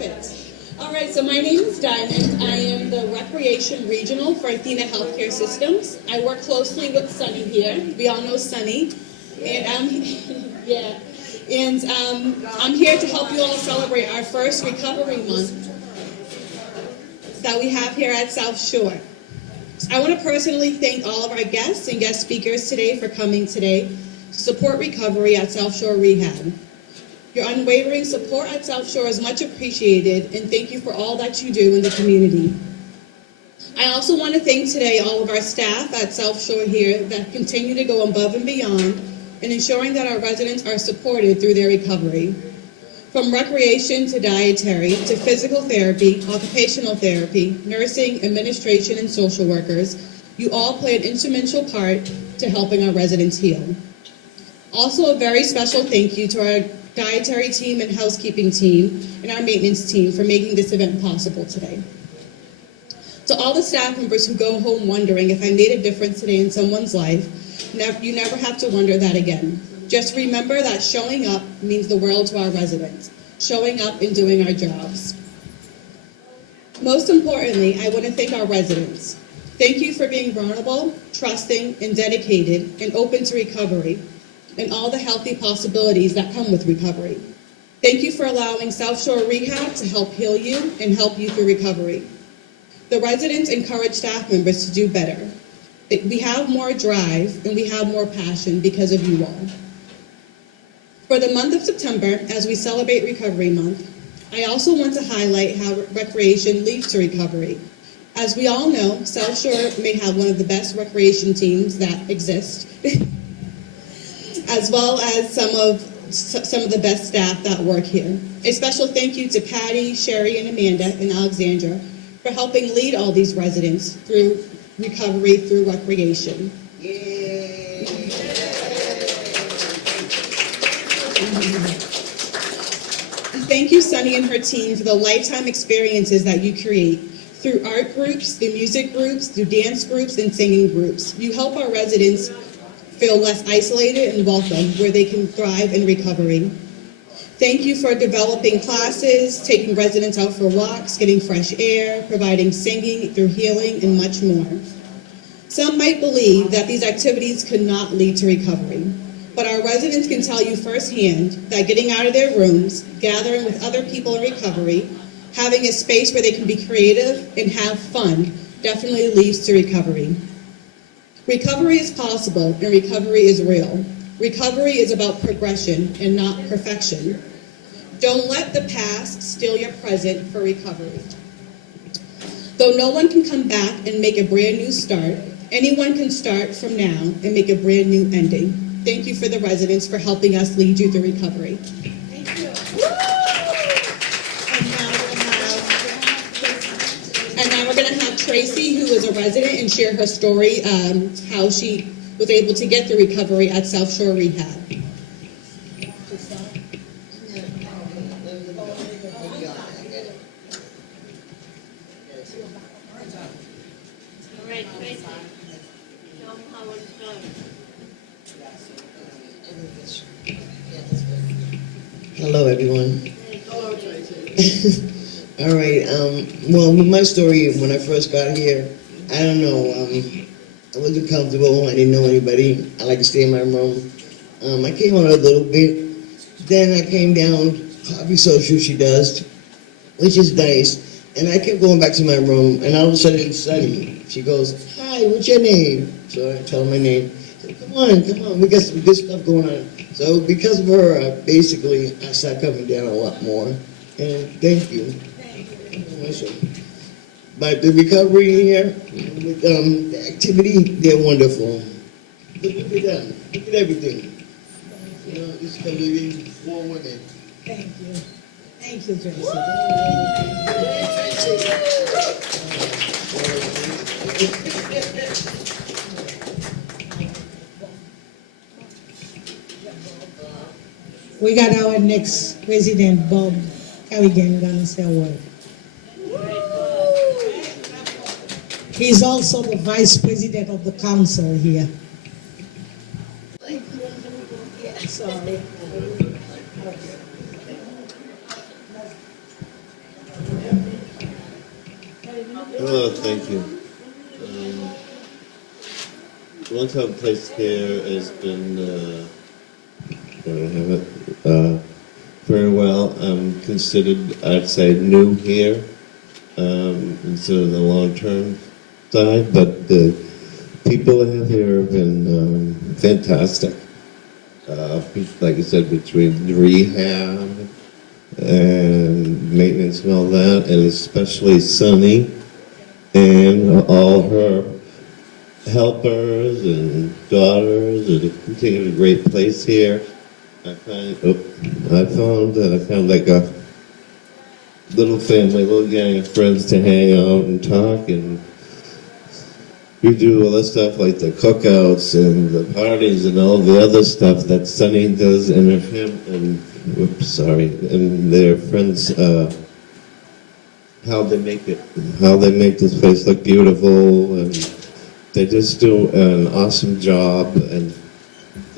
Perfect. All right, so my name is Diamond. I am the Recreation Regional for Athena Healthcare Systems. I work closely with Sunny here. We all know Sunny. And yeah. And I'm here to help you all celebrate our first Recovery Month that we have here at South Shore. I want to personally thank all of our guests and guest speakers today for coming today to support recovery at South Shore Rehab. Your unwavering support at South Shore is much appreciated, and thank you for all that you do in the community. I also want to thank today all of our staff at South Shore here that continue to go above and beyond in ensuring that our residents are supported through their recovery. From recreation to dietary to physical therapy, occupational therapy, nursing, administration, and social workers, you all play an instrumental part to helping our residents heal. Also, a very special thank you to our dietary team and housekeeping team and our maintenance team for making this event possible today. To all the staff members who go home wondering if I made a difference today in someone's life, you never have to wonder that again. Just remember that showing up means the world to our residents, showing up and doing our jobs. Most importantly, I want to thank our residents. Thank you for being vulnerable, trusting, and dedicated, and open to recovery, and all the healthy possibilities that come with recovery. Thank you for allowing South Shore Rehab to help heal you and help you through recovery. The residents encourage staff members to do better. We have more drive and we have more passion because of you all. For the month of September, as we celebrate Recovery Month, I also want to highlight how recreation leads to recovery. As we all know, South Shore may have one of the best recreation teams that exist, as well as some of the best staff that work here. A special thank you to Patty, Sherry, and Amanda, and Alexandra for helping lead all these residents through recovery through recreation. Yay. Thank you, Sunny and her team, for the lifetime experiences that you create through art groups, through music groups, through dance groups, and singing groups. You help our residents feel less isolated and welcome, where they can thrive in recovery. Thank you for developing classes, taking residents out for walks, getting fresh air, providing singing through healing, and much more. Some might believe that these activities could not lead to recovery, but our residents can tell you firsthand that getting out of their rooms, gathering with other people in recovery, having a space where they can be creative and have fun definitely leads to recovery. Recovery is possible and recovery is real. Recovery is about progression and not perfection. Don't let the past steal your present for recovery. Though no one can come back and make a brand new start, anyone can start from now and make a brand new ending. Thank you for the residents for helping us lead you through recovery. Thank you. And now we're going to have Tracy, who is a resident, and share her story, how she was able to get the recovery at South Shore Rehab. Hello, everyone. All right. Well, with my story, when I first got here, I don't know. I wasn't comfortable. I didn't know anybody. I like to stay in my room. I came on a little bit. Then I came down. Hobby social she does, which is nice. And I kept going back to my room, and all of a sudden, Sunny, she goes, "Hi, what's your name?" So I tell her my name. I said, come on, we got some good stuff going on. So because of her, basically, I started coming down a lot more. And thank you. But the recovery here, with the activity, they're wonderful. Look what they've done. Look at everything. You know, this is going to be 4 women. Thank you. Thank you, Tracy. We got our next president, Bob Carrigan, gonna say a word. He's also the vice president of the council here. Sorry. Oh, thank you. One-time place care has been, I have it, very well. I'm considered, I'd say, new here, instead of the long-term side, but the people I have here have been fantastic. Like I said, between rehab and maintenance and all that, and especially Sunny and all her helpers and daughters, and it's taken a great place here. I found like a little family, little gang of friends to hang out and talk, and we do all the stuff like the cookouts and the parties and all the other stuff that Sunny does and and their friends. How they make this place look beautiful, and they just do an awesome job. And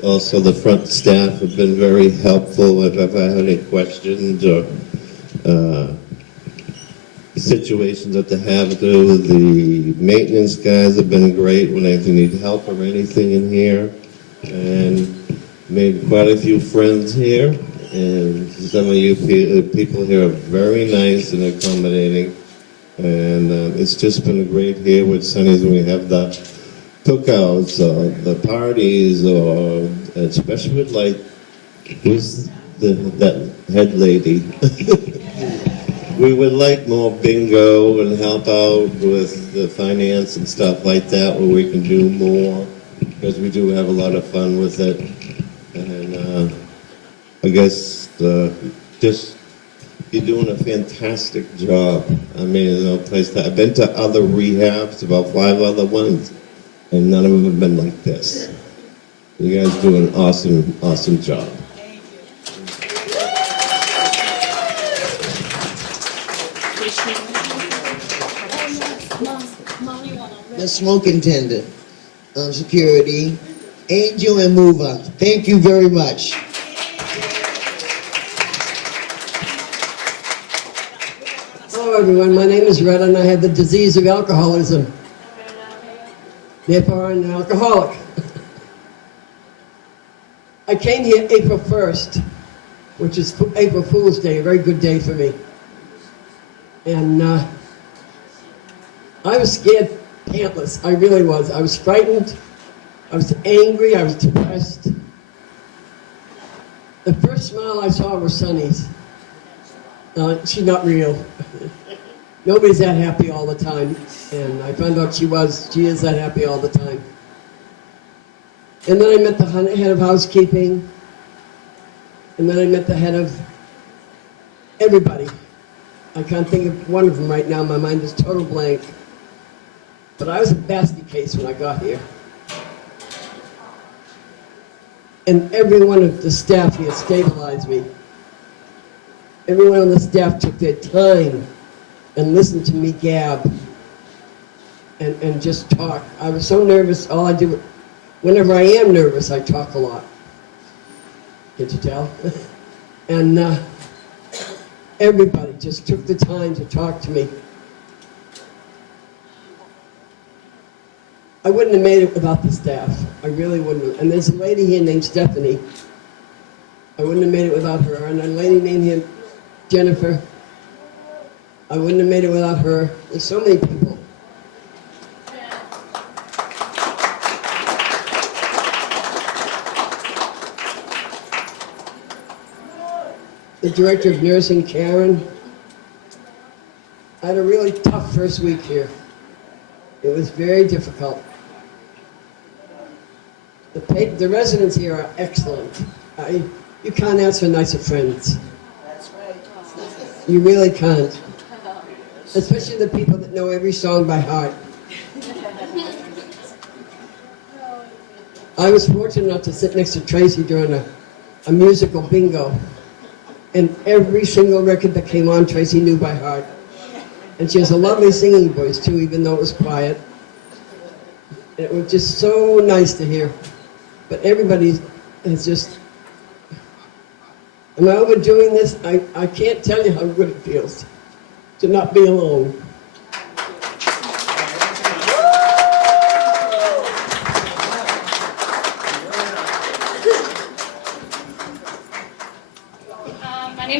also the front staff have been very helpful if I've had any questions or situations that they have to. The maintenance guys have been great when they need help or anything in here, and made quite a few friends here. And some of you people here are very nice and accommodating. And it's just been great here with Sunny's when we have the cookouts, the parties, or especially with like, who's that head lady? We would like more bingo and help out with the finance and stuff like that, where we can do more, because we do have a lot of fun with it. And I guess just you're doing a fantastic job. I mean, there's no place that I've been to other rehabs, about 5 other ones, and none of them have been like this. You guys do an awesome, awesome job. The smoking tender, security, Angel and Mover. Thank you very much. Hello everyone, my name is Red and I have the disease of alcoholism. Therefore I'm an alcoholic. I came here April 1st, which is April Fool's Day, a very good day for me. And I was scared pantless, I really was. I was frightened, I was angry, I was depressed. The first smile I saw was Sunny's. She's not real. Nobody's that happy all the time. And I found out she is that happy all the time. And then I met the head of housekeeping. And then I met the head of everybody. I can't think of one of them right now. My mind is total blank. But I was a basket case when I got here. And every one of the staff here stabilized me. Everyone on the staff took their time and listened to me gab and just talk. I was so nervous, all I do, whenever I am nervous, I talk a lot. Can't you tell? And everybody just took the time to talk to me. I wouldn't have made it without the staff. I really wouldn't have. And there's a lady here named Stephanie. I wouldn't have made it without her. And a lady named here, Jennifer. I wouldn't have made it without her. There's so many people. The director of nursing, Karen. I had a really tough first week here. It was very difficult. The residents here are excellent. You can't ask for nicer friends. That's right. You really can't. Especially the people that know every song by heart. I was fortunate enough to sit next to Tracy during a musical bingo. And every single record that came on, Tracy knew by heart. And she has a lovely singing voice too, even though it was quiet. And it was just so nice to hear. But everybody is just... Am I overdoing this? I can't tell you how good it feels to not be alone.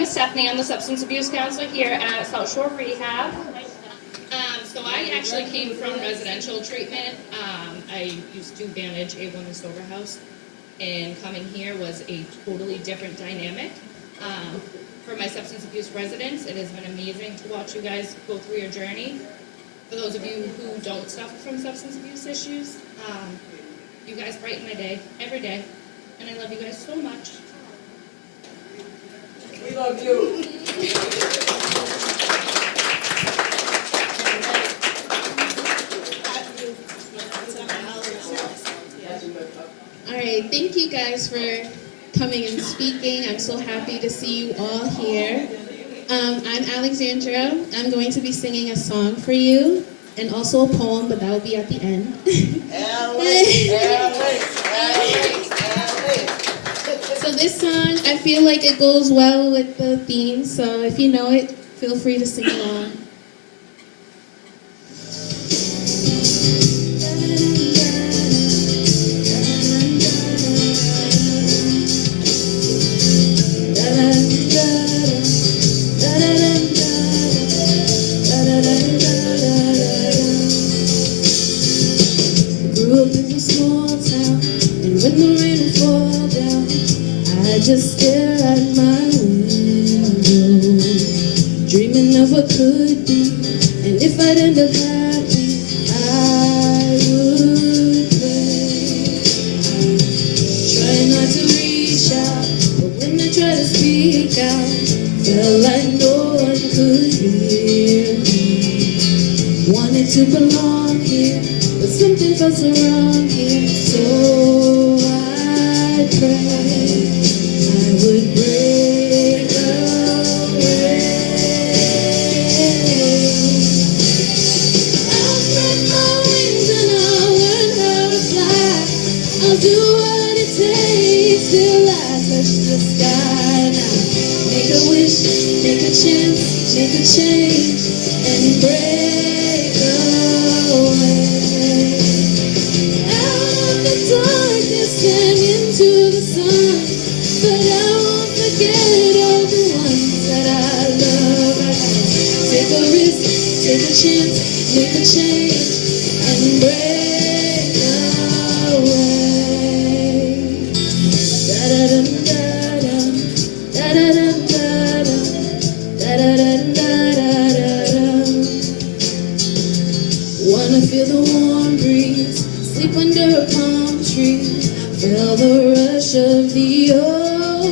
is Stephanie. I'm the substance abuse counselor here at South Shore Rehab. So I actually came from residential treatment. I used to manage a women's sober house, and coming here was a totally different dynamic. For my substance abuse residents, it has been amazing to watch you guys go through your journey. For those of you who don't suffer from substance abuse issues, you guys brighten my day every day, and I love you guys so much. We love you. All right, thank you guys for coming and speaking. I'm so happy to see you all here. I'm Alexandra. I'm going to be singing a song for you and also a poem, but that will be at the end. So this song, I feel like it goes well with the theme, so if you know it, feel free to sing along. Grew up in a small town, and when the rain would fall down, I just stare at my window, dreaming of what could be, and if I'd end up happy, I would pray. Try not to reach out, but when I try to speak out, felt like no one could hear me. Wanted to belong here, but something felt so wrong here, so I prayed I would break away. I'll spread my wings and I'll learn how to fly. I'll do what it takes till I touch the sky now. Make a wish, make a chance, make a change, and break away. Out of the darkness and into the sun, but I won't forget all the ones that I love. I gotta take a risk, take a chance, make a change, and break away. Da-da-dum-da-dum, da-da-dum-da-dum, da-da-dum-da-da-da-dum. Wanna feel the warm breeze, sleep under a palm tree, feel the rush of the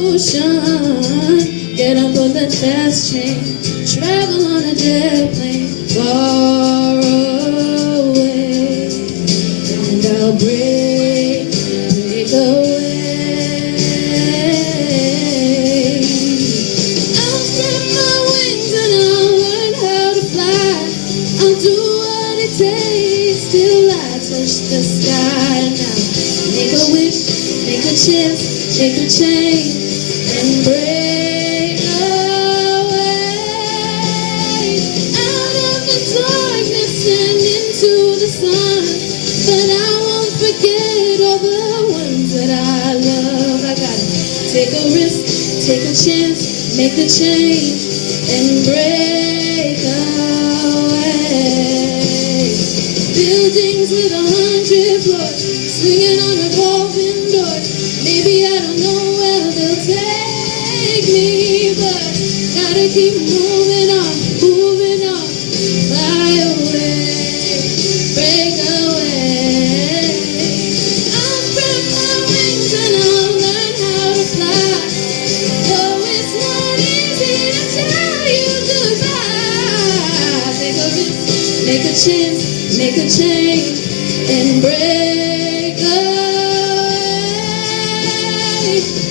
ocean, get up on that fast train, travel on a jet plane, far away, and I'll break away. I'll spread my wings and I'll learn how to fly. I'll do what it takes till I touch the sky now. Make a wish, make a chance, make a change, and break away. Out of the darkness and into the sun, but I won't forget all the ones that I love. I gotta take a risk, take a chance, make a change, and break away. Buildings with 100 floors, swinging on revolving doors. Maybe I don't know where they'll take me, but gotta keep moving on, fly away, break away. I'll spread my wings and I'll learn how to fly. Though it's not easy to tell you goodbye. Take a risk, make a chance, make a change, and break away.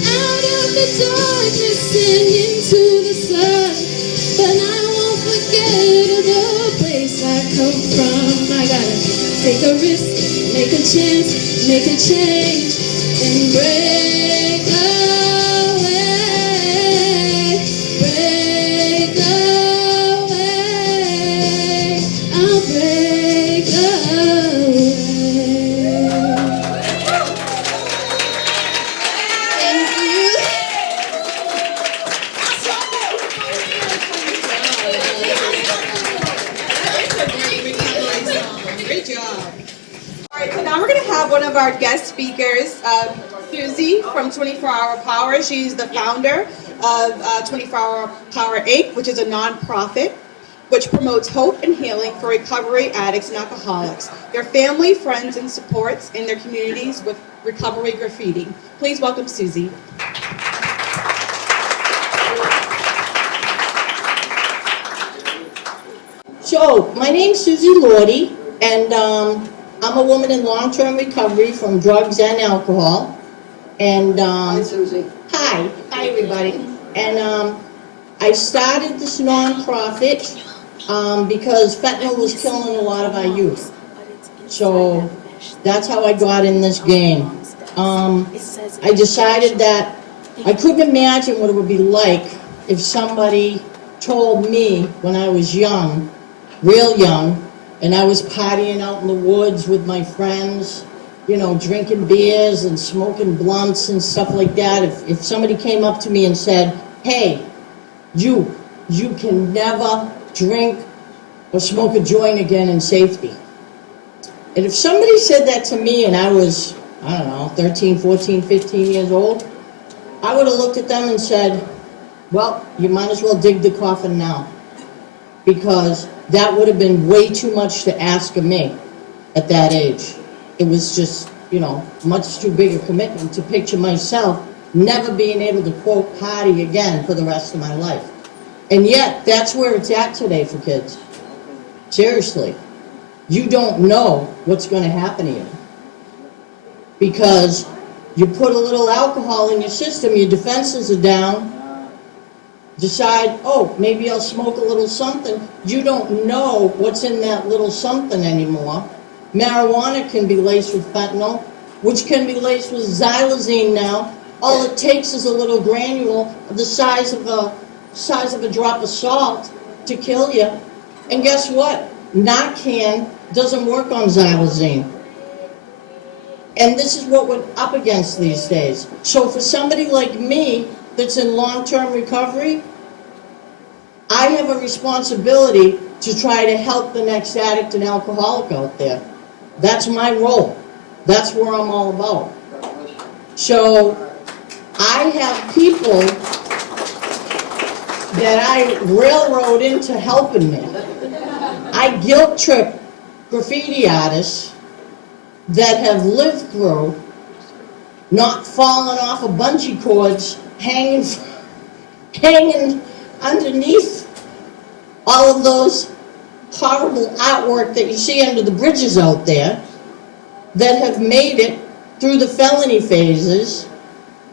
Out of the darkness and into the sun, but I won't forget the place I come from. I gotta take a risk, make a chance, make a change, and break away, break away. I'll break away. Thank you. our guest speakers, Susie from 24 Hour Power. She's the founder of 24 Hour Power Inc., which is a nonprofit which promotes hope and healing for recovery addicts and alcoholics, their family, friends, and supports in their communities with recovery graffiti. Please welcome Susie. So, my name's Susie Lordy, and I'm a woman in long-term recovery from drugs and alcohol. And Hi, Susie. hi everybody. And I started this nonprofit because fentanyl was killing a lot of our youth. So that's how I got in this game. I decided that I couldn't imagine what it would be like if somebody told me when I was young, real young, and I was partying out in the woods with my friends, you know, drinking beers and smoking blunts and stuff like that. If somebody came up to me and said, hey, you can never drink or smoke a joint again in safety. And if somebody said that to me and I was, I don't know, 13, 14, 15 years old, I would have looked at them and said, well, you might as well dig the coffin now. Because that would have been way too much to ask of me at that age. It was just, you know, much too big a commitment to picture myself never being able to, quote, party again for the rest of my life. And yet, that's where it's at today for kids. Seriously. You don't know what's going to happen to you. Because you put a little alcohol in your system, your defenses are down, decide, oh, maybe I'll smoke a little something. You don't know what's in that little something anymore. Marijuana can be laced with fentanyl, which can be laced with xylazine now. All it takes is a little granule the size of a drop of salt to kill you. And guess what? Narcan doesn't work on xylazine. And this is what we're up against these days. So for somebody like me that's in long-term recovery, I have a responsibility to try to help the next addict and alcoholic out there. That's my role. That's what I'm all about. So I have people that I railroad into helping me. I guilt trip graffiti artists that have lived through not falling off of bungee cords, hanging underneath all of those horrible artwork that you see under the bridges out there, that have made it through the felony phases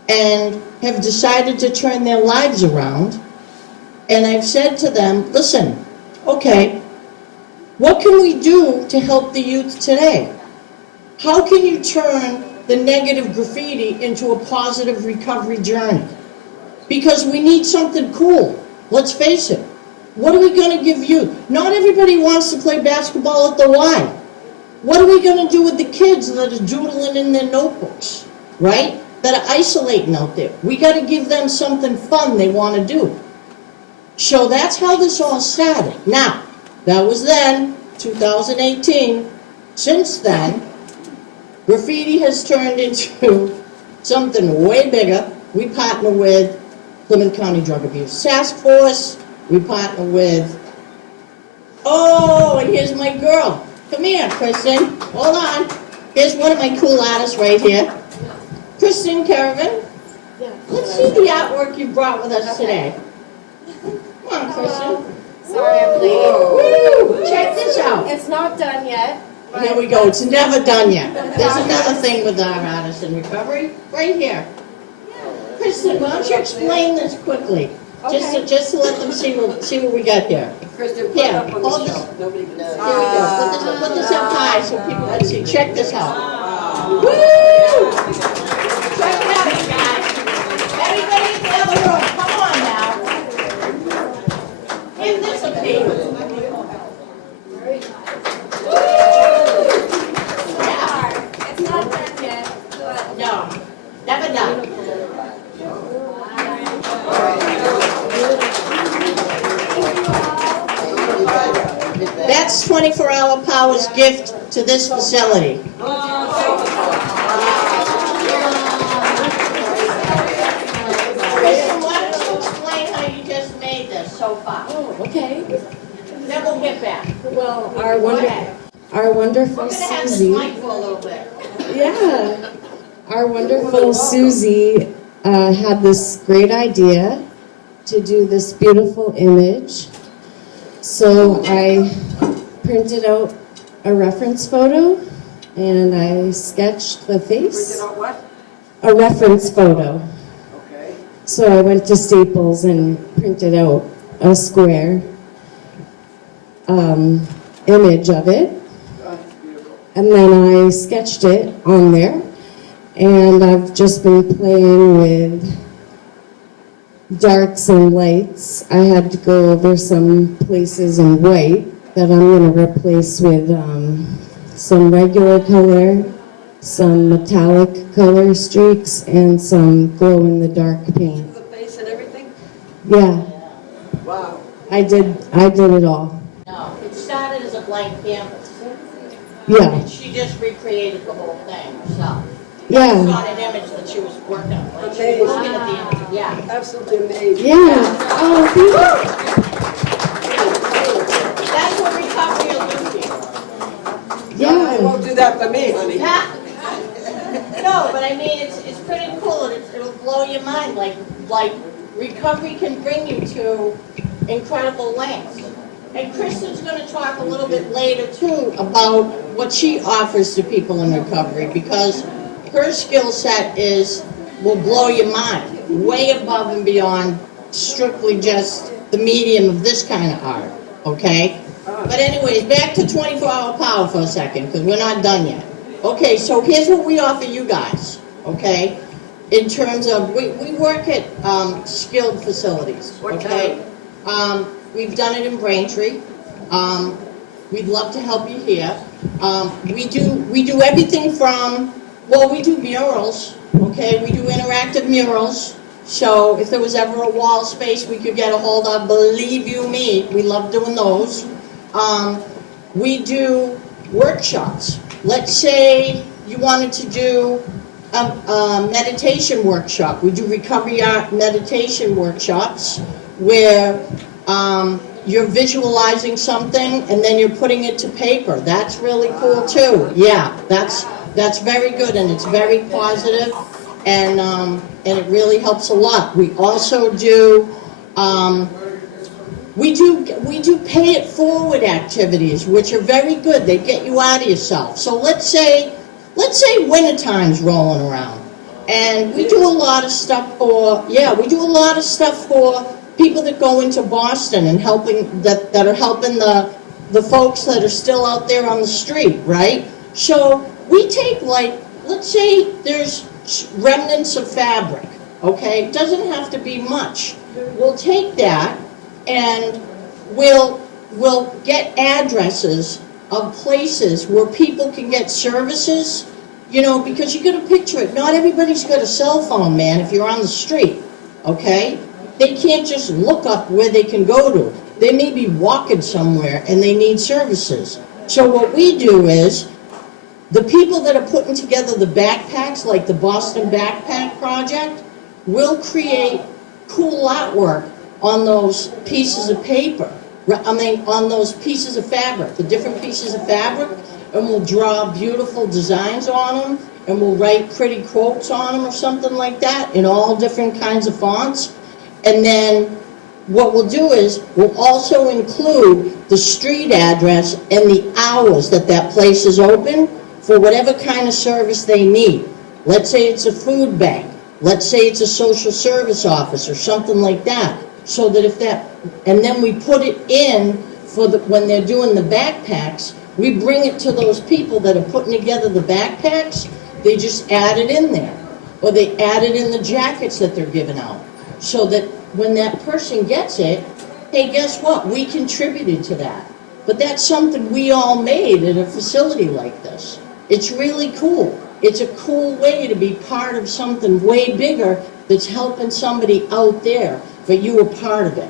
and have decided to turn their lives around. And I've said to them, listen, okay, what can we do to help the youth today? How can you turn the negative graffiti into a positive recovery journey? Because we need something cool. Let's face it. What are we going to give you? Not everybody wants to play basketball at the Y. What are we going to do with the kids that are doodling in their notebooks, right? That are isolating out there. We got to give them something fun they want to do. So that's how this all started. Now, that was then, 2018. Since then, graffiti has turned into something way bigger. We partner with Plymouth County Drug Abuse Task Force. We partner with, oh, and here's my girl. Come here, Kristen. Hold on. Here's one of my cool artists right here. Kristen Caravan. Let's see the artwork you brought with us today. Come on, Kristen. Sorry I'm late. Woo! Check this out. It's not done yet. Here we go. It's never done yet. There's another thing with our artists in recovery. Right here. Kristen, why don't you explain this quickly? Just to let them see what we got here. Kristen, put Here, it up on hold the this. shelf. Nobody can see. Here we go. Put this up high so people can see. Check this out. Woo! Check it out, you guys. Everybody in the other room, come on now. Give this a peek. Yeah. It's not done yet. But No, never done. That's 24 Hour Power's gift to this facility. so far. Oh, okay. Then we'll get back. Well, Go ahead. our wonderful We're gonna have this Susie. mic for a little bit. Yeah. Our wonderful Susie had this great idea to do this beautiful image. So I printed out a reference photo and I sketched the face. Printed out what? A reference photo. Okay. So I went to Staples and printed out a square image of it. That's beautiful. And then I sketched it on there. And I've just been playing with darks and lights. I had to go over some places in white that I'm going to replace with some regular color, some metallic color streaks, and some glow-in-the-dark paint. The face and everything? Yeah, Wow. I did it all. No, it started as a blank canvas. Yeah, And she just recreated the whole thing herself. It's yeah, not an image that she was working on. Like she was looking at the image, yeah. Absolutely amazing. yeah. Oh, thank That's what recovery will do to you. you. It Yeah, won't do that for me, honey. No, but I mean, it's pretty cool, and it'll blow your mind, like recovery can bring you to incredible lengths. And Kristen's gonna talk a little bit later too about what she offers to people in recovery, because her skill set will blow your mind, way above and beyond strictly just the medium of this kind of art, okay? But anyways, back to 24-hour power for a second, because we're not done yet. Okay, so here's what we offer you guys, okay? In terms of, we work at skilled facilities, What okay? We've done it in Braintree. We'd love to help you here. We do everything from, well, we do murals, okay? We do interactive murals. So if there was ever a wall space we could get a hold of, believe you me, we love doing those. We do workshops. Let's say you wanted to do a meditation workshop. We do recovery art meditation workshops where you're visualizing something and then you're putting it to paper. That's really cool too. Yeah, that's very good, and it's very positive, and it really helps a lot. We also do we do pay it forward activities, which are very good. They get you out of yourself. So let's say wintertime's rolling around, and we do a lot of stuff for people that go into Boston and helping that are helping the folks that are still out there on the street, right? So we take, like, let's say there's remnants of fabric, okay? It doesn't have to be much. We'll take that and we'll get addresses of places where people can get services, you know, because you gotta picture it. Not everybody's got a cell phone, man, if you're on the street, okay? They can't just look up where they can go to. They may be walking somewhere and they need services. So what we do is, the people that are putting together the backpacks, like the Boston Backpack Project, will create cool artwork on those pieces of paper. On those pieces of fabric, the different pieces of fabric, and we'll draw beautiful designs on them, and we'll write pretty quotes on them or something like that in all different kinds of fonts. And then what we'll do is we'll also include the street address and the hours that place is open for whatever kind of service they need. Let's say it's a food bank. Let's say it's a social service office or something like that. So that and then we put it in for when they're doing the backpacks, we bring it to those people that are putting together the backpacks. They just add it in there. Or they add it in the jackets that they're giving out. So that when that person gets it, hey, guess what? We contributed to that. But that's something we all made at a facility like this. It's really cool. It's a cool way to be part of something way bigger that's helping somebody out there, but you were part of it.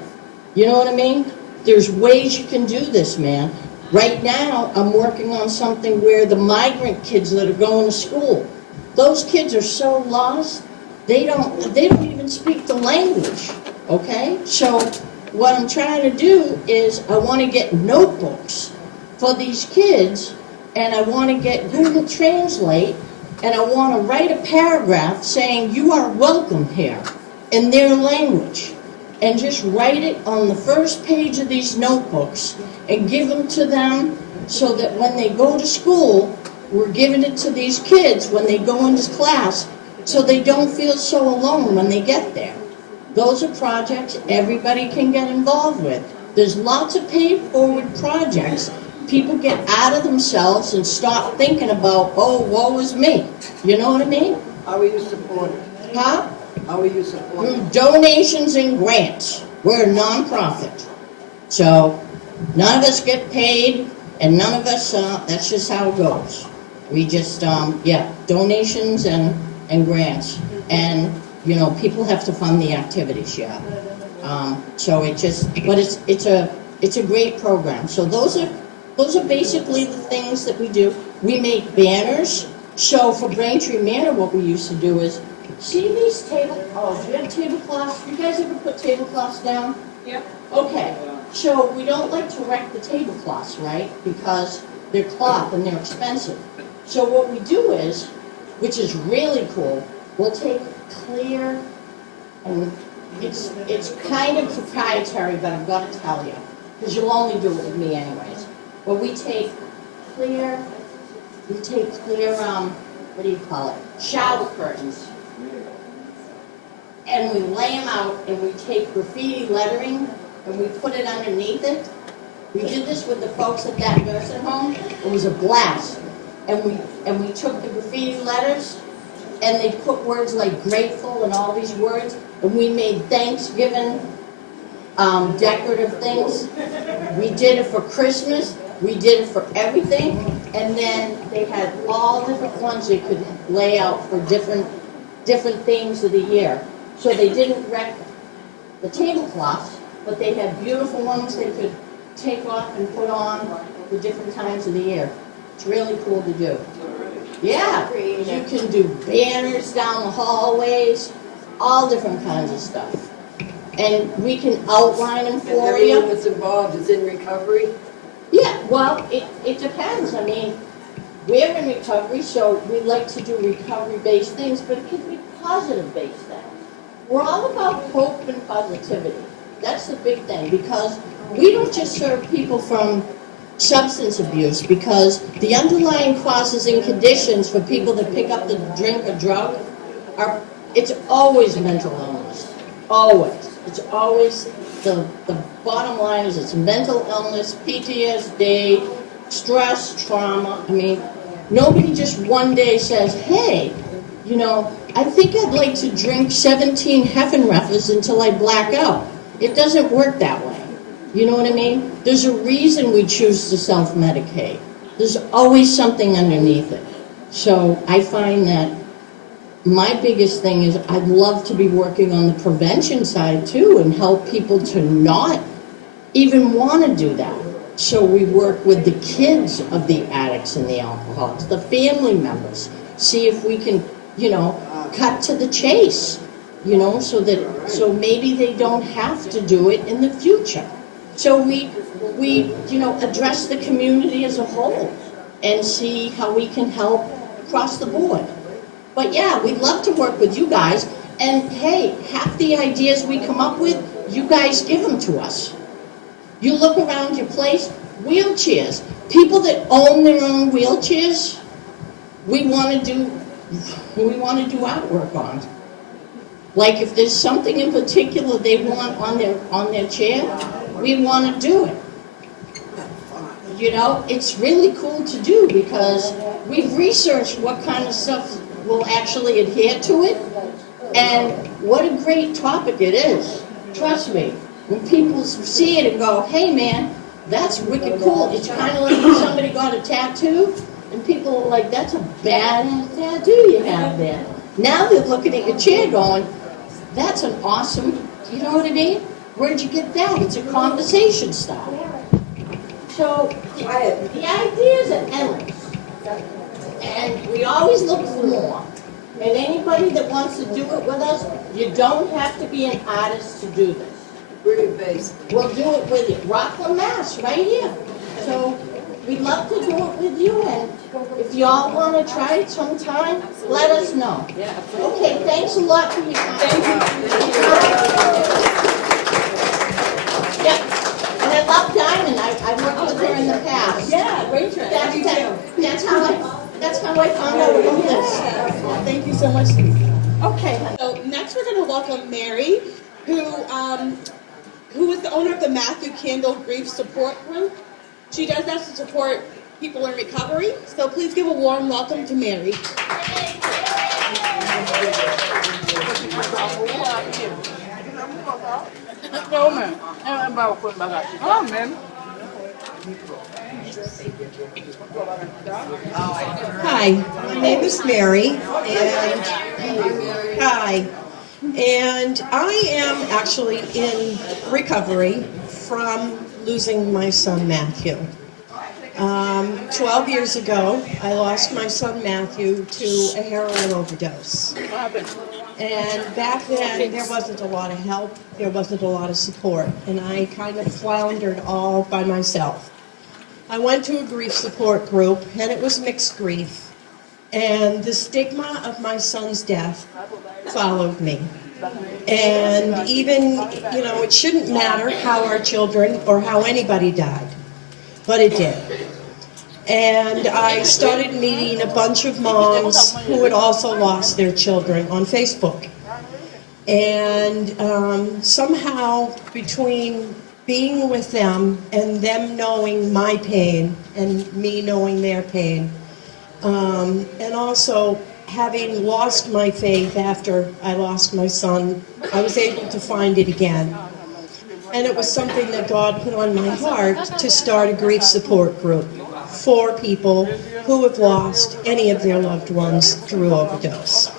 You know what I mean? There's ways you can do this, man. Right now, I'm working on something where the migrant kids that are going to school, those kids are so lost, they don't even speak the language, okay? So what I'm trying to do is I want to get notebooks for these kids, and I want to get Google Translate, and I want to write a paragraph saying you are welcome here in their language, and just write it on the first page of these notebooks and give them to them so that when they go to school, we're giving it to these kids when they go into class so they don't feel so alone when they get there. Those are projects everybody can get involved with. There's lots of paid-forward projects. People get out of themselves and stop thinking about, oh, woe is me. You know what I mean? How are you supported? Huh? How are you supported? Through donations and grants. We're a nonprofit. So none of us get paid, and none of us, that's just how it goes. We just, donations and grants. And, you know, people have to fund the activities, yeah. So it just, but it's a great program. So those are basically the things that we do. We make banners. So for Braintree Manor, what we used to do is, see these do you have tablecloths? You guys ever put tablecloths down? Yep. Okay, so we don't like to wreck the tablecloths, right? Because they're cloth and they're expensive. So what we do is, which is really cool, we'll take clear, and it's kind of proprietary, but I've got to tell you, because you'll only do it with me anyways. But we take clear, what do you call it? Shower curtains. And we lay them out, and we take graffiti lettering, and we put it underneath it. We did this with the folks at that nursing home. It was a blast. And we took the graffiti letters, and they put words like grateful and all these words, and we made Thanksgiving decorative things. We did it for Christmas. We did it for everything. And then they had all different ones they could lay out for different themes of the year. So they didn't wreck the tablecloths, but they had beautiful ones they could take off and put on for different times of the year. It's really cool to do. Yeah, you can do banners down the hallways, all different kinds of stuff. And we can outline them for you. Everyone that's involved is in recovery? Yeah, well, it depends. I mean, we're in recovery, so we like to do recovery-based things, but it can be positive-based things. We're all about hope and positivity. That's the big thing, because we don't just serve people from substance abuse, because the underlying causes and conditions for people that pick up the drink or drug it's always mental illness. Always. It's always, the bottom line is it's mental illness, PTSD, stress, trauma. I mean, nobody just one day says, hey, you know, I think I'd like to drink 17 Heffenreffers until I black out. It doesn't work that way. You know what I mean? There's a reason we choose to self-medicate. There's always something underneath it. So I find that my biggest thing is I'd love to be working on the prevention side too and help people to not even want to do that. So we work with the kids of the addicts and the alcoholics, the family members, see if we can, you know, cut to the chase, you know, so maybe they don't have to do it in the future. So we you know, address the community as a whole and see how we can help across the board. But yeah, we'd love to work with you guys. And hey, half the ideas we come up with, you guys give them to us. You look around your place, wheelchairs. People that own their own wheelchairs, we want to do artwork on. Like if there's something in particular they want on their chair, we want to do it. You know, it's really cool to do because we've researched what kind of stuff will actually adhere to it, and what a great topic it is. Trust me, when people see it and go, hey man, that's wicked cool. It's kind of like when somebody got a tattoo, and people are like, that's a badass tattoo you have there. Now they're looking at your chair going, that's an awesome, you know what I mean? Where'd you get that? It's a conversation starter. So, the ideas are endless. And we always look for more. And anybody that wants to do it with us, you don't have to be an artist to do this. Bring your face. We'll do it with you. Rockland, Mass, right here. So we'd love to do it with you, and if y'all want to try it sometime, let us know. Okay, thanks a lot for your time. Yep. And I love Diamond. I worked with her in the past. Yeah, Rachel. That's how I found out about this. Thank you so much. Okay, so next we're going to welcome Mary, who is the owner of the Matthew Candle Grief Support Group. She does that to support people in recovery. So please give a warm welcome to Mary. Hi, my name is Mary, and hi, and I am actually in recovery from losing my son Matthew. 12 years ago, I lost my son Matthew to a heroin overdose. And back then, there wasn't a lot of help, there wasn't a lot of support, and I kind of floundered all by myself. I went to a grief support group, and it was mixed grief. And the stigma of my son's death followed me. And even, it shouldn't matter how our children or how anybody died, but it did. And I started meeting a bunch of moms who had also lost their children on Facebook. And somehow, between being with them and them knowing my pain and me knowing their pain, and also having lost my faith after I lost my son, I was able to find it again. And it was something that God put on my heart to start a grief support group for people who have lost any of their loved ones through overdose.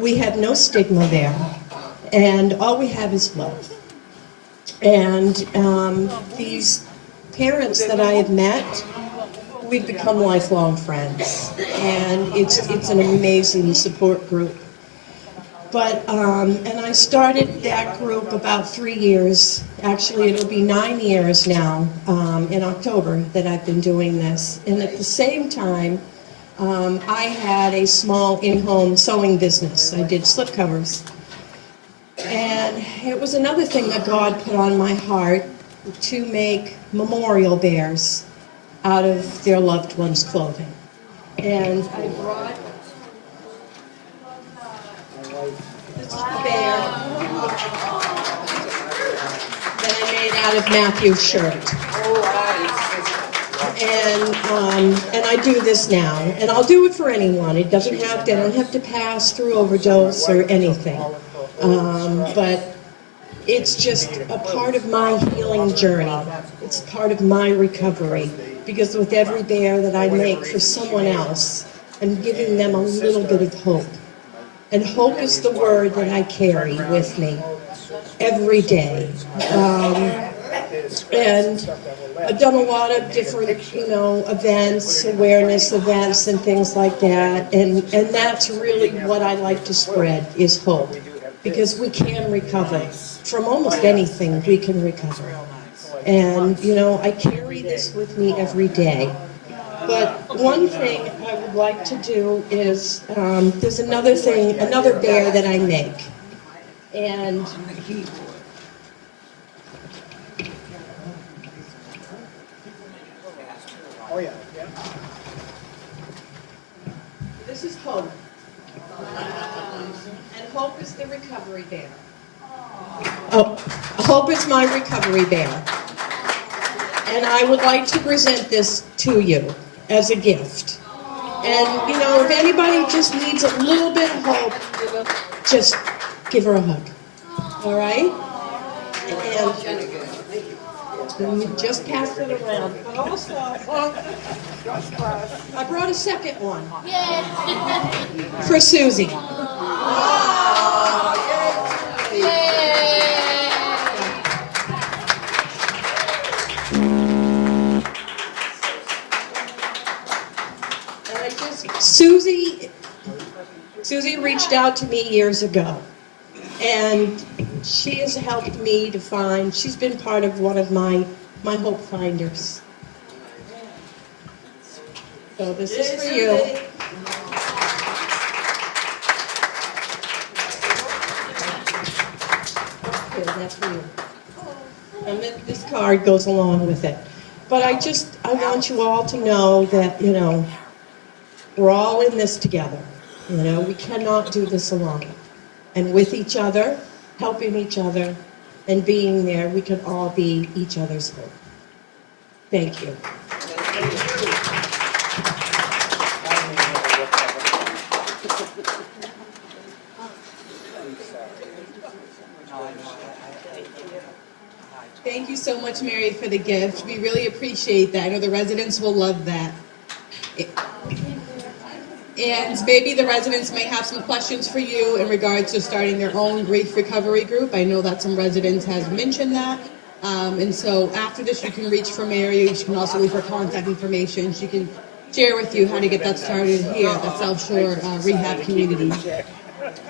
We have no stigma there, and all we have is love. And these parents that I have met, we've become lifelong friends, and it's an amazing support group. But, and I started that group about 3 years, actually it'll be 9 years now, in October that I've been doing this. And at the same time, I had a small in-home sewing business. I did slipcovers. And it was another thing that God put on my heart to make memorial bears out of their loved ones' clothing. And I brought, this is the bear that I made out of Matthew's shirt. And I do this now, and I'll do it for anyone. It doesn't have to, I don't have to pass through overdose or anything. But it's just a part of my healing journey. It's part of my recovery. Because with every bear that I make for someone else, I'm giving them a little bit of hope. And hope is the word that I carry with me every day. And I've done a lot of different, events, awareness events and things like that. And that's really what I like to spread is hope. Because we can recover. From almost anything, we can recover. And, I carry this with me every day. But one thing I would like to do is, there's another bear that I make. And this is Hope. And Hope is the recovery bear. Oh, Hope is my recovery bear. And I would like to present this to you as a gift. And, if anybody just needs a little bit of hope, just give her a hug. All right? And just pass it around. But also, I brought a second one. For Susie. Susie reached out to me years ago, and she has helped me to find, she's been part of one of my hope finders. So this is for you. Here, that's for you. And this card goes along with it. But I want you all to know that, we're all in this together. We cannot do this alone. And with each other, helping each other, and being there, we can all be each other's hope. Thank you. Thank you so much, Mary, for the gift. We really appreciate that. I know the residents will love that. And maybe the residents may have some questions for you in regards to starting their own grief recovery group. I know that some residents has mentioned that. And so after this, you can reach for Mary. You can also leave her contact information. She can share with you how to get that started here at the South Shore Rehab Community.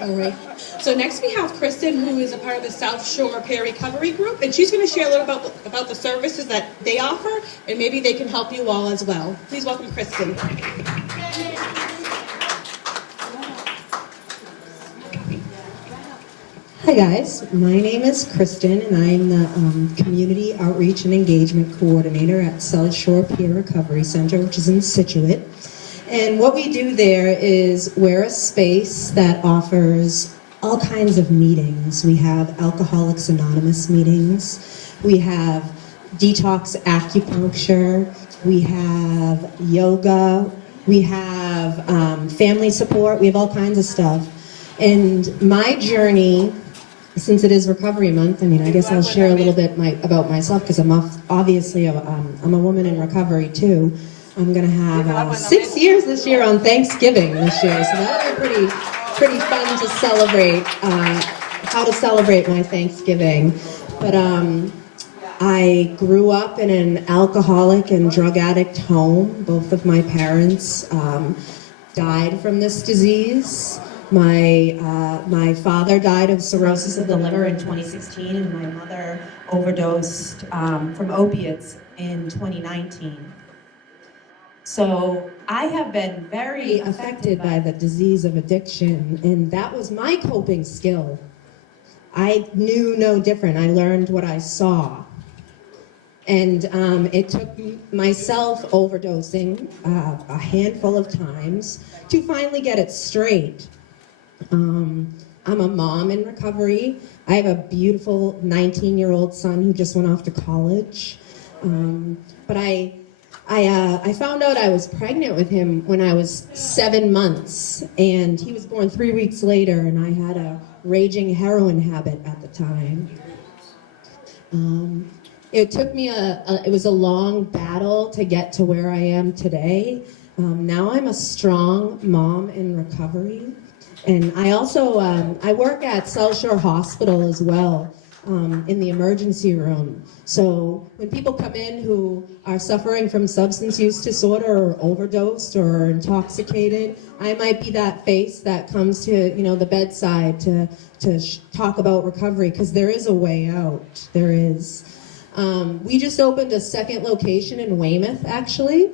All right. So next we have Kristen, who is a part of the South Shore Peer Recovery Group, and she's going to share a little about the services that they offer, and maybe they can help you all as well. Please welcome Kristen. Hi guys, my name is Kristen and I'm the Community Outreach and Engagement Coordinator at South Shore Peer Recovery Center, which is in Scituate. And what we do there is we're a space that offers all kinds of meetings. We have Alcoholics Anonymous meetings, we have detox acupuncture, we have yoga, we have family support, we have all kinds of stuff. And my journey, since it is Recovery Month, I guess I'll share a little bit about myself because I'm obviously I'm a woman in recovery too. I'm gonna have 6 years this year on Thanksgiving this year, so that'll be pretty fun to celebrate. How to celebrate my Thanksgiving, but I grew up in an alcoholic and drug addict home. Both of my parents died from this disease. My father died of cirrhosis of the liver in 2016, and my mother overdosed from opiates in 2019. So I have been very affected by the disease of addiction, and that was my coping skill. I knew no different. I learned what I saw. And it took myself overdosing a handful of times to finally get it straight. I'm a mom in recovery. I have a beautiful 19-year-old son who just went off to college. But I found out I was pregnant with him when I was 7 months, and he was born 3 weeks later, and I had a raging heroin habit at the time. It took me it was a long battle to get to where I am today. Now I'm a strong mom in recovery. And I also, I work at South Shore Hospital as well, in the emergency room. So when people come in who are suffering from substance use disorder or overdosed or intoxicated, I might be that face that comes to, the bedside to talk about recovery, because there is a way out. There is. We just opened a second location in Weymouth, actually.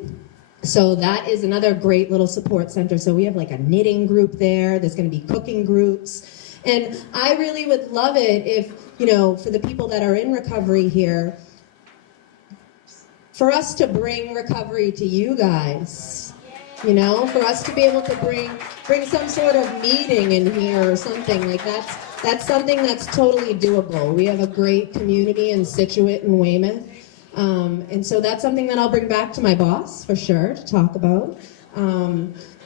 So that is another great little support center. So we have like a knitting group there. There's going to be cooking groups. And I really would love it if, for the people that are in recovery here, for us to bring recovery to you guys, for us to be able to bring some sort of meeting in here or something like that's something that's totally doable. We have a great community in Scituate and Weymouth. And so that's something that I'll bring back to my boss for sure to talk about.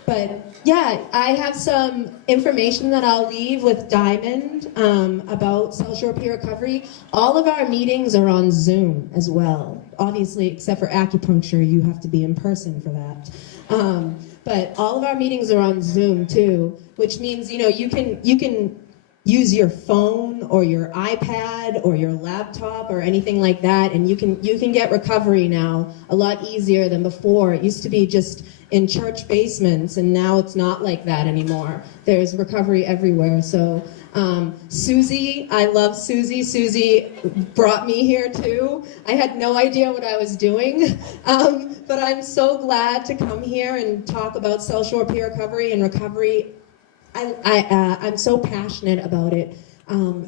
But yeah, I have some information that I'll leave with Diamond about South Shore Peer Recovery. All of our meetings are on Zoom as well. Obviously, except for acupuncture, you have to be in person for that. But all of our meetings are on Zoom too, which means you can use your phone or your iPad or your laptop or anything like that, and you can get recovery now a lot easier than before. It used to be just in church basements, and now it's not like that anymore. There's recovery everywhere. So Susie, I love Susie. Susie brought me here too. I had no idea what I was doing, but I'm so glad to come here and talk about South Shore peer recovery and recovery. I'm so passionate about it.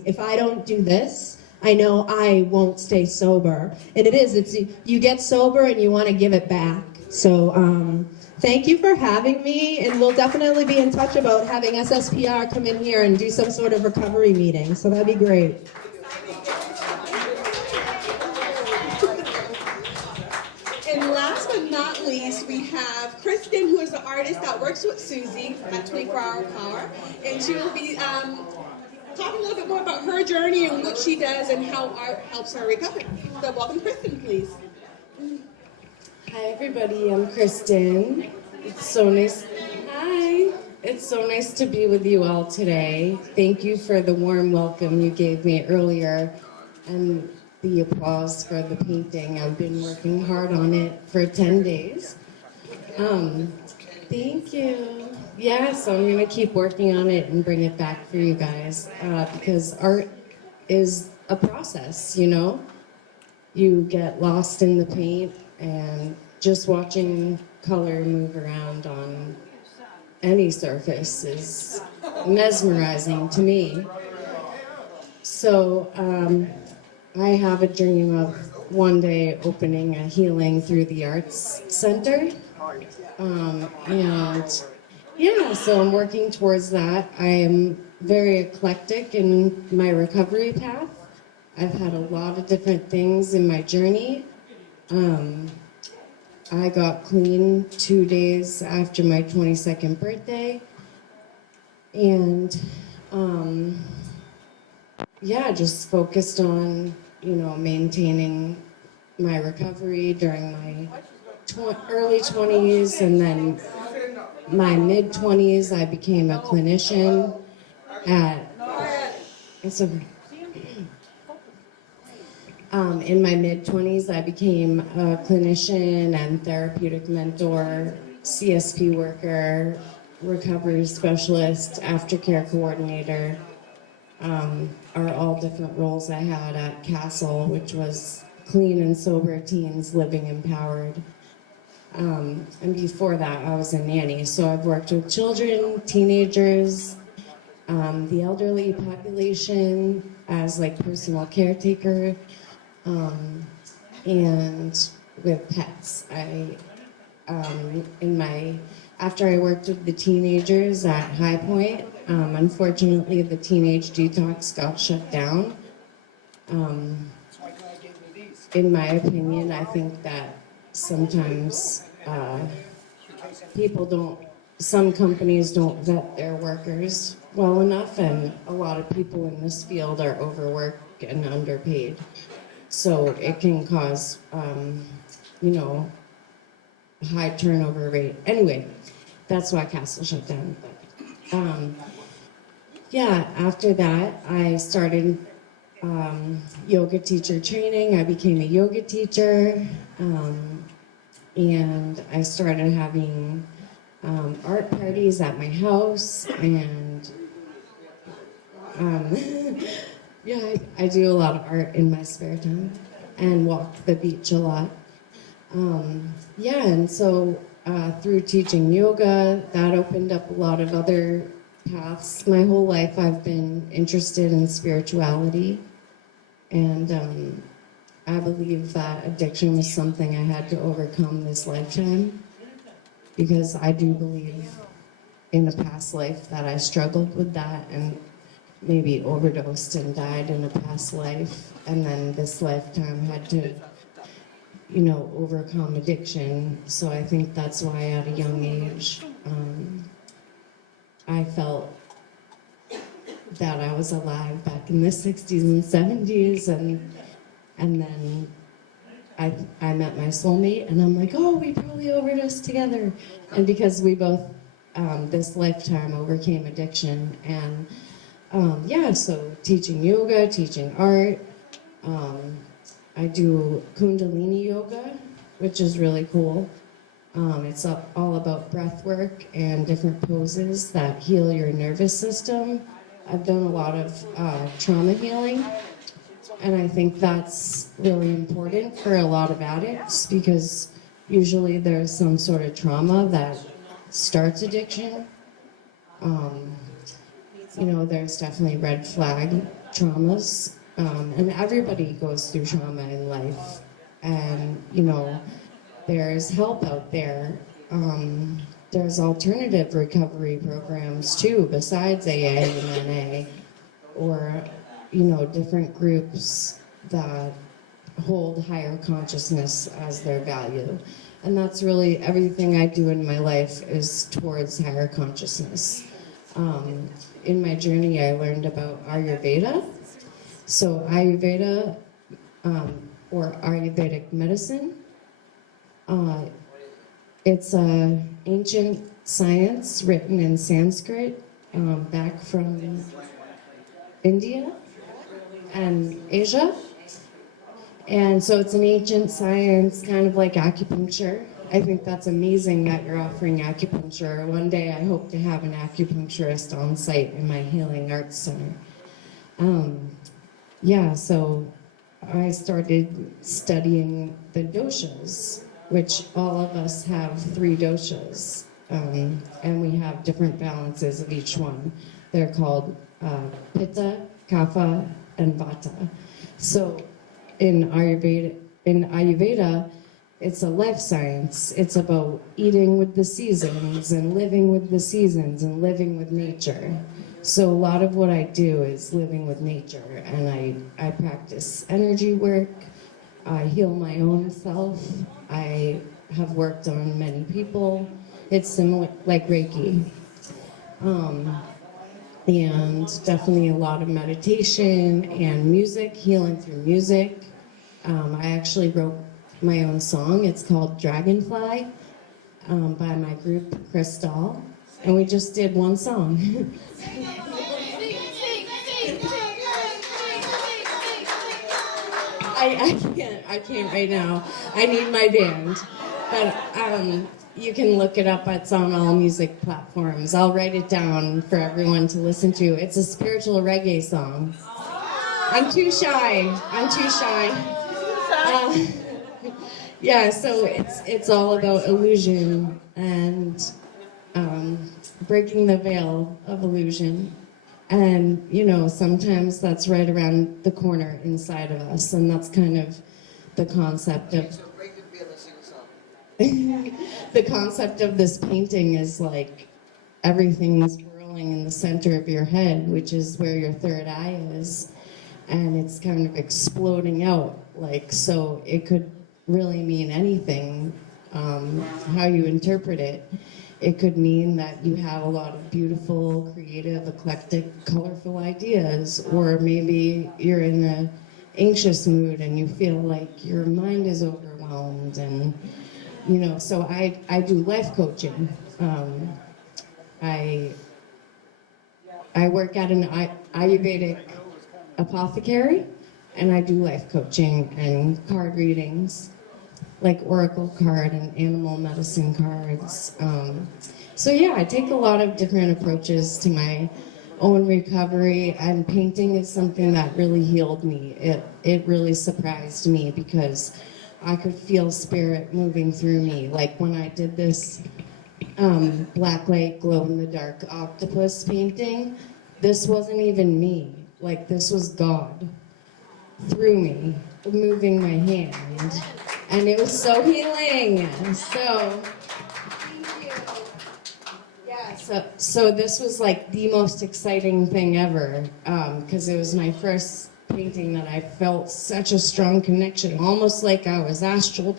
If I don't do this, I know I won't stay sober. And it's you get sober and you want to give it back. So thank you for having me, and we'll definitely be in touch about having SSPR come in here and do some sort of recovery meeting. So that'd be great. And last but not least, we have Kristen, who is the artist that works with Susie at 24 Hour Power, and she will be talking a little bit more about her journey and what she does and how art helps her recover. So welcome, Kristen, please. Hi everybody, I'm Kristen. It's so nice. Hi. It's so nice to be with you all today. Thank you for the warm welcome you gave me earlier and the applause for the painting. I've been working hard on it for 10 days. Thank you. Yeah, so I'm gonna keep working on it and bring it back for you guys because art is a process, you know? You get lost in the paint, and just watching color move around on any surface is mesmerizing to me. So I have a dream of one day opening a Healing Through the Arts Center. And yeah, so I'm working towards that. I am very eclectic in my recovery path. I've had a lot of different things in my journey. I got clean 2 days after my 22nd birthday. And yeah, just focused on, maintaining my recovery during my early 20s, and then my mid 20s, I became a clinician in my mid 20s, I became a clinician and therapeutic mentor, CSP worker, recovery specialist, aftercare coordinator, are all different roles I had at Castle, which was clean and sober teens living empowered. And before that, I was a nanny. So I've worked with children, teenagers, the elderly population as like personal caretaker, and with pets. After I worked with the teenagers at High Point, unfortunately the teenage detox got shut down. In my opinion, I think that sometimes some companies don't vet their workers well enough, and a lot of people in this field are overworked and underpaid. So it can cause, high turnover rate. Anyway, that's why Castle shut down. After that, I started yoga teacher training. I became a yoga teacher, and I started having art parties at my house, and I do a lot of art in my spare time and walk the beach a lot. And so through teaching yoga, that opened up a lot of other paths. My whole life I've been interested in spirituality, and I believe that addiction was something I had to overcome this lifetime, because I do believe in a past life that I struggled with that and maybe overdosed and died in a past life, and then this lifetime had to overcome addiction. So I think that's why at a young age, I felt that I was alive back in the 60s and 70s, and then I met my soulmate, and I'm like, oh, we probably overdosed together. And because we both, this lifetime, overcame addiction. And so teaching yoga, teaching art, I do Kundalini yoga, which is really cool. All about breath work and different poses that heal your nervous system. I've done a lot of trauma healing, and I think that's really important for a lot of addicts because usually there's some sort of trauma that starts addiction. There's definitely red flag traumas, and everybody goes through trauma in life. And, there's help out there. There's alternative recovery programs too, besides AA and NA, or, different groups that hold higher consciousness as their value. And that's really everything I do in my life is towards higher consciousness. In my journey, I learned about Ayurveda. So Ayurveda, or Ayurvedic medicine, it's an ancient science written in Sanskrit back from India and Asia. And so it's an ancient science, kind of like acupuncture. I think that's amazing that you're offering acupuncture. One day I hope to have an acupuncturist on site in my Healing Arts Center. So I started studying the doshas, which all of us have 3 doshas, and we have different balances of each one. They're called Pitta, Kapha, and Vata. So in Ayurveda, it's a life science. It's about eating with the seasons and living with the seasons and living with nature. So a lot of what I do is living with nature, and I practice energy work. I heal my own self. I have worked on many people. It's similar, like Reiki. And definitely a lot of meditation and music, healing through music. I actually wrote my own song. It's called Dragonfly by my group Crystal. And we just did one song. I can't right now. I need my band. But you can look it up. It's on all music platforms. I'll write it down for everyone to listen to. It's a spiritual reggae song. I'm too shy. So it's all about illusion and breaking the veil of illusion. And, sometimes that's right around the corner inside of us. And that's kind of the concept of... the concept of this painting is like everything's whirling in the center of your head, which is where your third eye is. And it's kind of exploding out. So it could really mean anything, how you interpret it. It could mean that you have a lot of beautiful, creative, eclectic, colorful ideas, or maybe you're in an anxious mood and you feel like your mind is overwhelmed. And, so I do life coaching. I work at an Ayurvedic apothecary, and I do life coaching and card readings, like oracle card and animal medicine cards. I take a lot of different approaches to my own recovery, and painting is something that really healed me. It really surprised me because I could feel spirit moving through me. Like when I did this black light glow-in-the-dark octopus painting, this wasn't even me. This was God through me, moving my hand. And it was so healing. So, thank you. Yeah, so this was the most exciting thing ever, because it was my first painting that I felt such a strong connection, almost like I was astral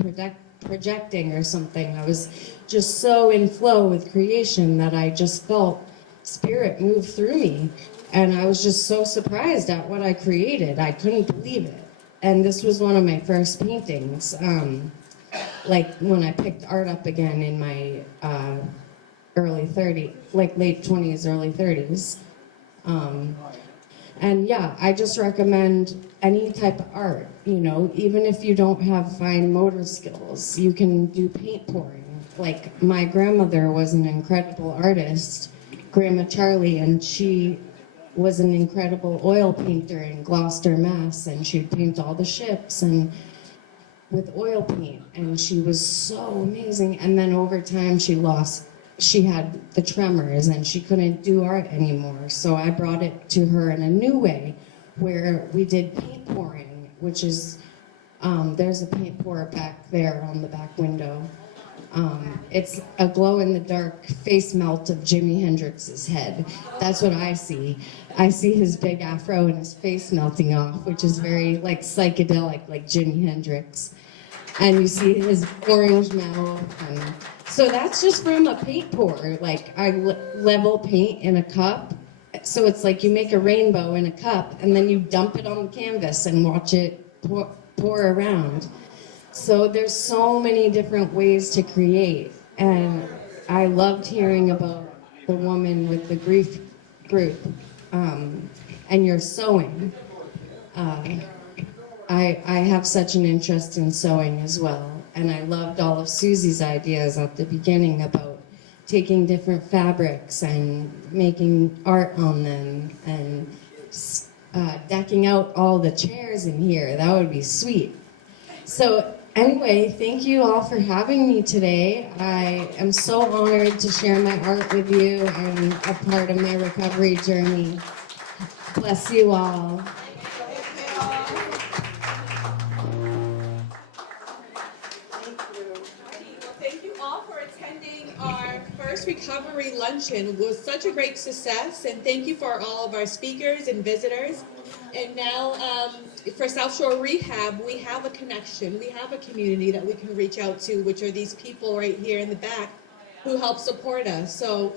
projecting or something. I was just so in flow with creation that I just felt spirit move through me. And I was just so surprised at what I created. I couldn't believe it. And this was one of my first paintings. When I picked art up again in my early 30s, late 20s, early 30s. I just recommend any type of art, even if you don't have fine motor skills, you can do paint pouring. like my grandmother was an incredible artist, Grandma Charlie, and she was an incredible oil painter in Gloucester, Mass, and she'd paint all the ships and with oil paint, and she was so amazing. And then over time she had the tremors and she couldn't do art anymore. So I brought it to her in a new way where we did paint pouring, which is, there's a paint pourer back there on the back window. It's a glow-in-the-dark face melt of Jimi Hendrix's head. That's what I see. I see his big afro and his face melting off, which is very like psychedelic, like Jimi Hendrix. And you see his orange mouth. And so that's just from a paint pour. Like I level paint in a cup. So it's like you make a rainbow in a cup and then you dump it on the canvas and watch it pour around. So there's so many different ways to create, and I loved hearing about the woman with the grief group, and your sewing. I have such an interest in sewing as well, and I loved all of Susie's ideas at the beginning about taking different fabrics and making art on them, and decking out all the chairs in here. That would be sweet. So anyway, thank you all for having me today. I am so honored to share my art with you and a part of my recovery journey. Bless you all. Thank you all for attending our first recovery luncheon. It was such a great success, and thank you for all of our speakers and visitors. And now for South Shore Rehab, we have a connection. We have a community that we can reach out to, which are these people right here in the back who help support us. So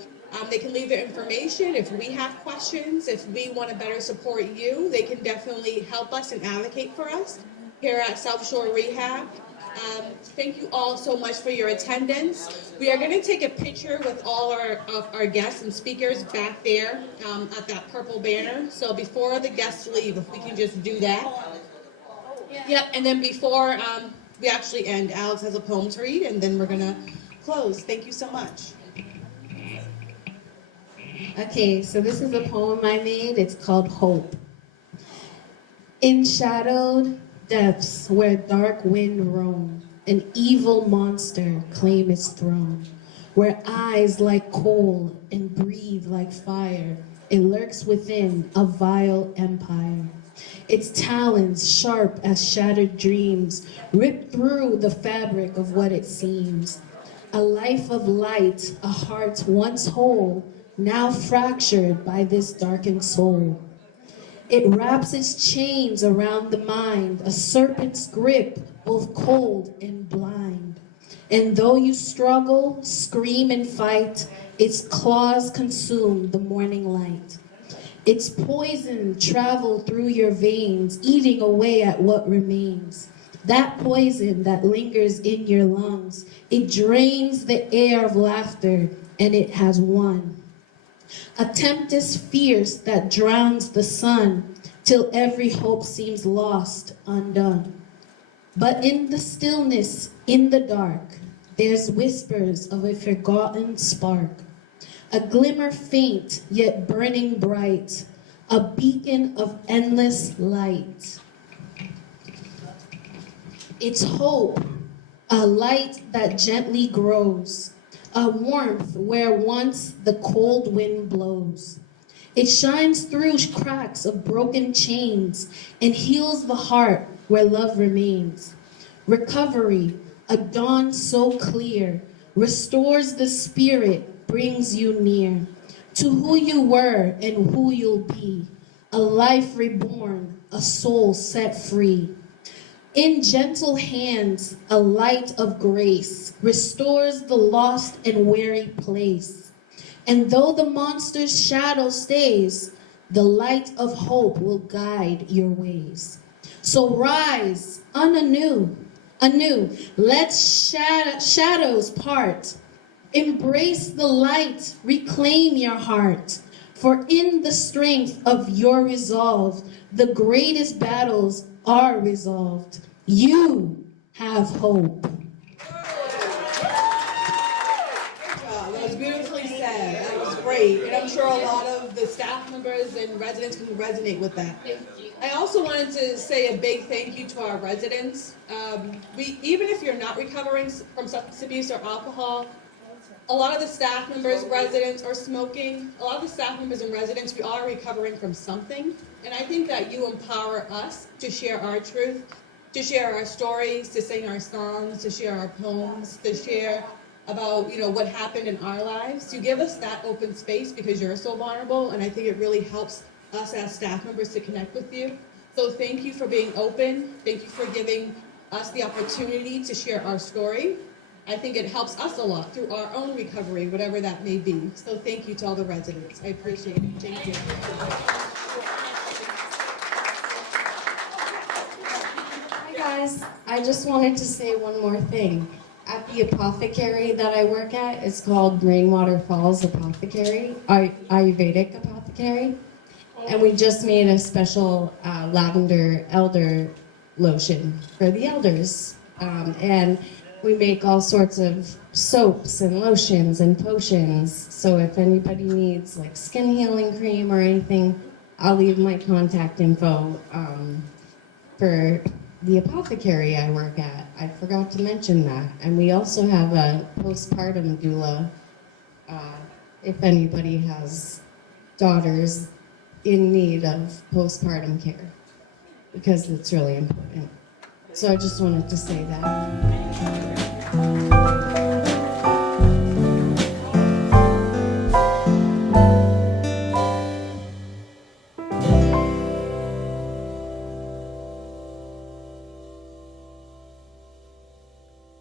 they can leave their information. If we have questions, if we want to better support you, they can definitely help us and advocate for us here at South Shore Rehab. Thank you all so much for your attendance. We are going to take a picture with all our guests and speakers back there at that purple banner. So before the guests leave, if we can just do that. Yep, and then before we actually end, Alex has a poem to read, and then we're going to close. Thank you so much. Okay, so this is a poem I made. It's called Hope. In shadowed depths where dark wind roam, an evil monster claim its throne, where eyes like coal and breathe like fire, it lurks within a vile empire. Its talons sharp as shattered dreams rip through the fabric of what it seems. A life of light, a heart once whole, now fractured by this darkened soul. It wraps its chains around the mind, a serpent's grip, both cold and blind. And though you struggle, scream and fight, its claws consume the morning light. Its poison travel through your veins, eating away at what remains. That poison that lingers in your lungs, it drains the air of laughter, and it has won. A tempest fierce that drowns the sun, till every hope seems lost, undone. But in the stillness, in the dark, there's whispers of a forgotten spark. A glimmer faint, yet burning bright, a beacon of endless light. It's hope, a light that gently grows, a warmth where once the cold wind blows. It shines through cracks of broken chains and heals the heart where love remains. Recovery, a dawn so clear, restores the spirit, brings you near to who you were and who you'll be, a life reborn, a soul set free. In gentle hands, a light of grace restores the lost and weary place. And though the monster's shadow stays, the light of hope will guide your ways. So rise anew, let shadows part. Embrace the light, reclaim your heart. For in the strength of your resolve, the greatest battles are resolved. You have hope. Yeah, that was great. And I'm sure a lot of the staff members and residents can resonate with that. I also wanted to say a big thank you to our residents. Even if you're not recovering from substance abuse or alcohol, a lot of the staff members, residents, are smoking. A lot of the staff members and residents, we are recovering from something. And I think that you empower us to share our truth, to share our stories, to sing our songs, to share our poems, to share about what happened in our lives. You give us that open space because you're so vulnerable, and I think it really helps us as staff members to connect with you. So thank you for being open. Thank you for giving us the opportunity to share our story. I think it helps us a lot through our own recovery, whatever that may be. So thank you to all the residents. I appreciate it. Thank you. Hi guys, I just wanted to say one more thing. At the apothecary that I work at, it's called Rainwater Falls Apothecary, Ayurvedic Apothecary, and we just made a special lavender elder lotion for the elders, and we make all sorts of soaps and lotions and potions, so if anybody needs like skin healing cream or anything, I'll leave my contact info for the apothecary I work at. I forgot to mention that. And we also have a postpartum doula if anybody has daughters in need of postpartum care, because it's really important. So I just wanted to say that.